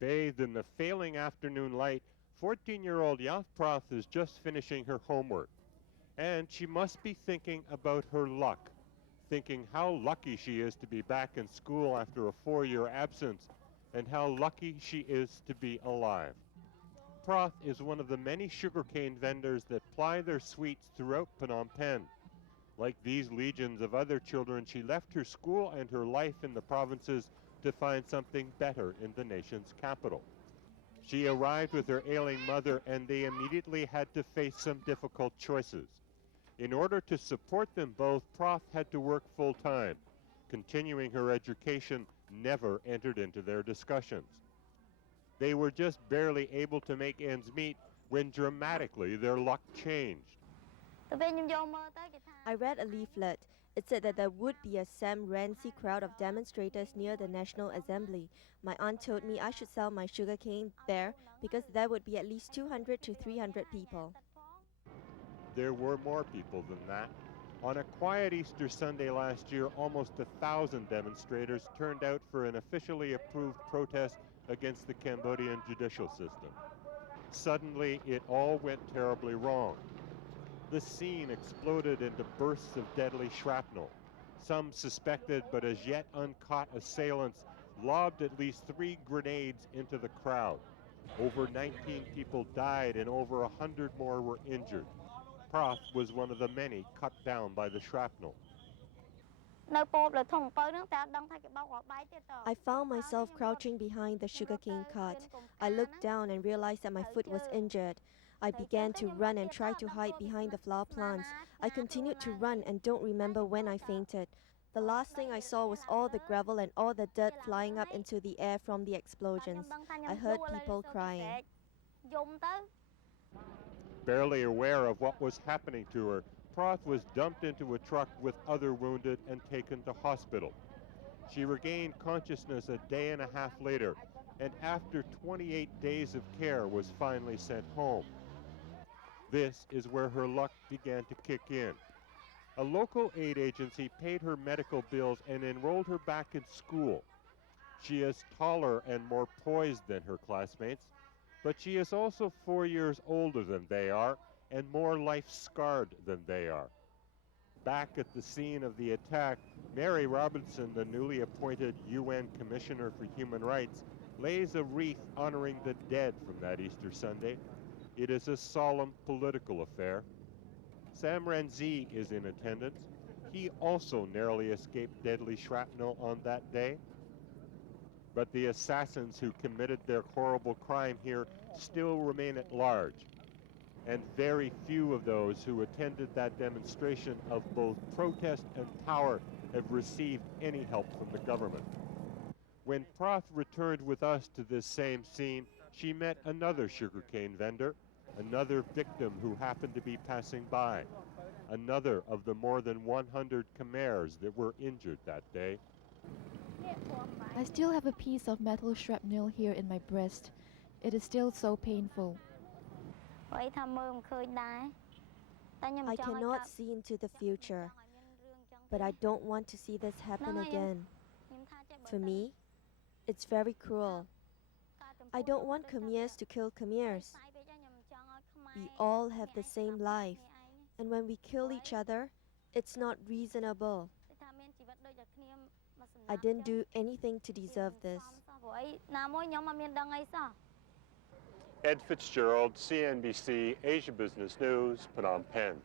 Bathed in the failing afternoon light, 14-year-old Proth is just finishing her homework. And she must be thinking about her luck, thinking how lucky she is to be back in school after a 4-year absence, and how lucky she is to be alive. Proth is one of the many sugarcane vendors that ply their sweets throughout Phnom Penh. Like these legions of other children, she left her school and her life in the provinces to find something better in the nation's capital. She arrived with her ailing mother, and they immediately had to face some difficult choices. In order to support them both, Proth had to work full-time. Continuing her education never entered into their discussions. They were just barely able to make ends meet when dramatically their luck changed. I read a leaflet. It said that there would be a Sam Rainsy crowd of demonstrators near the National Assembly. My aunt told me I should sell my sugarcane there because there would be at least 200 to 300 people. There were more people than that. On a quiet Easter Sunday last year, almost 1,000 demonstrators turned out for an officially approved protest against the Cambodian judicial system. Suddenly, it all went terribly wrong. The scene exploded into bursts of deadly shrapnel. Some suspected but as yet uncaught assailants lobbed at least 3 grenades into the crowd. Over 19 people died and over 100 more were injured. Proth was one of the many cut down by the shrapnel. I found myself crouching behind the sugarcane cart. I looked down and realized that my foot was injured. I began to run and try to hide behind the flower plants. I continued to run and don't remember when I fainted. The last thing I saw was all the gravel and all the dirt flying up into the air from the explosions. I heard people crying. Barely aware of what was happening to her, Proth was dumped into a truck with other wounded and taken to hospital. She regained consciousness a day and a half later, and after 28 days of care was finally sent home. This is where her luck began to kick in. A local aid agency paid her medical bills and enrolled her back in school. She is taller and more poised than her classmates, but she is also 4 years older than they are and more life-scarred than they are. Back at the scene of the attack, Mary Robinson, the newly appointed UN Commissioner for Human Rights, lays a wreath honoring the dead from that Easter Sunday. It is a solemn political affair. Sam Rainsy is in attendance. He also narrowly escaped deadly shrapnel on that day. But the assassins who committed their horrible crime here still remain at large. And very few of those who attended that demonstration of both protest and power have received any help from the government. When Proth returned with us to this same scene, she met another sugarcane vendor, another victim who happened to be passing by, another of the more than 100 Khmers that were injured that day. I still have a piece of metal shrapnel here in my breast. It is still so painful. I cannot see into the future, but I don't want to see this happen again. For me, it's very cruel. I don't want Khmers to kill Khmers. We all have the same life, and when we kill each other, it's not reasonable. I didn't do anything to deserve this. Ed Fitzgerald, CNBC, Asia Business News, Phnom Penh.